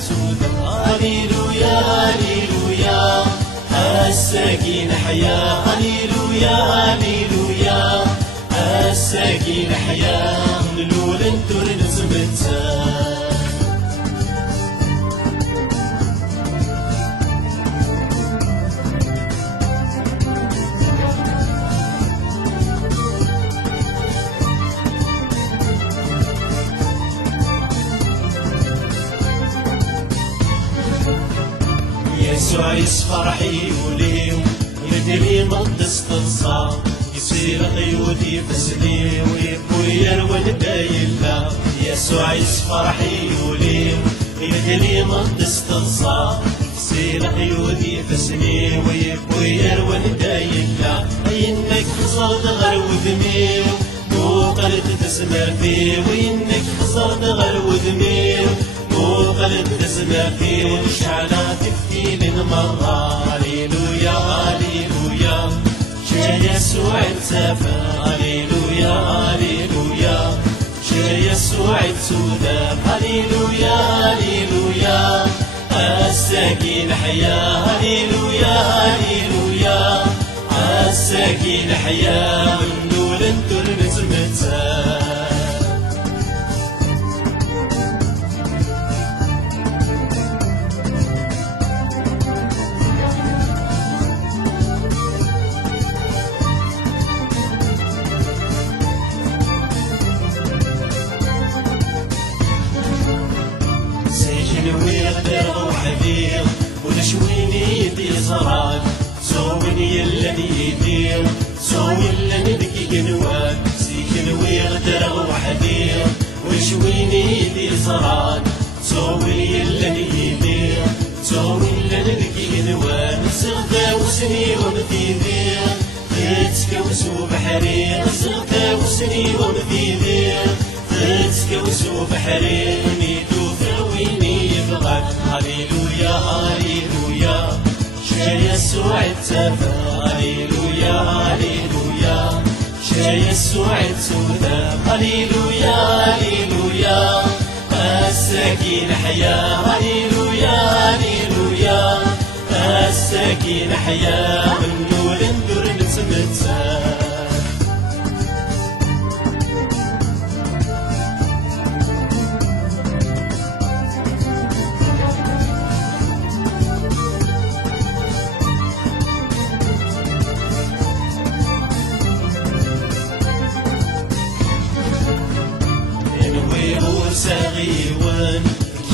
سودة. هللويا هللويا الساكن حياة. هللويا هللويا الساكن حياة نلول ندور نزمتها. يسوع يسفرحي وليو يدري مقدس تنصار يصير قيودي فسني ويبوير والدايلا. يسوع يسفرحي وليو يدري مقدس تنصار يصير قيودي فسني ويبوير والدايلا. إنك خسرت غير وذمير مو قلت تسمع فيه. وإنك خسرت غير وذمير مو قلت تسمع فيه. وشعلات تفتي مرة. هللويا هللويا جا يسوع انتفى. هللويا هللويا جا يسوع انتداب. هللويا هللويا الساكن حياة. هللويا هللويا الساكن حياة نول ندور نزمتها. ويغدر وحدير ونشويني يدي صراد. سويني يلا يدير سوي يلا نبكي قنوان. سيكن ويغدر وحدير ونشويني يدي صراد. سوي يلا يدير سوي يلا نبكي قنوان. صغدا وسني ومثيذير تتكوس وبحرير. صغدا وسني ومثيذير تتكوس وبحرير. ويني يبغاك. هللويا هللويا جا يسوع انتفى. هللويا هللويا جا يسوع انتداب. هللويا هللويا الساكن حياة. هللويا هللويا الساكن حياة نول ندور نتمتع. سغيوان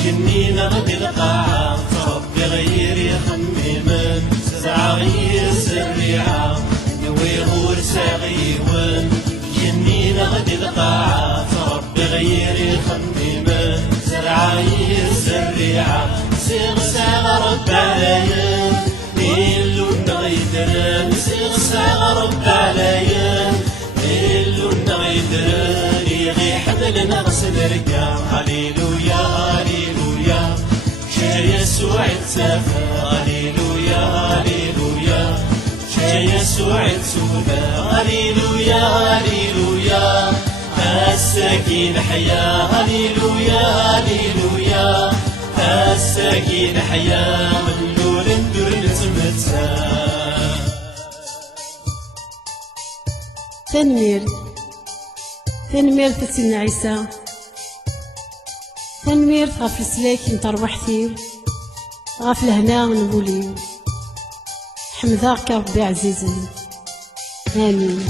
جنينا غدي القاعة. ربي غير يخممن سزع غير سريعة. نوي غور سغيوان جنينا غدي القاعة. ربي غير يخممن سزع غير سريعة. سيغ ساغ رب عليا نيلو نغيدران. سيغ ساغ رب عليا نيلو نغيدران. يغي حملنا غسل ركام. هللويا هللويا جا يسوع انتفى. هللويا هللويا جا يسوع انتدى. هللويا هللويا الساكن حياة. هللويا هللويا الساكن حياة نول ندور نتمتع. تنميرت سيدنا عيسى. تنميرت غف السلاك انت ربحتي غف الهنا ونقولي حمداك ربي عزيزي. آمين.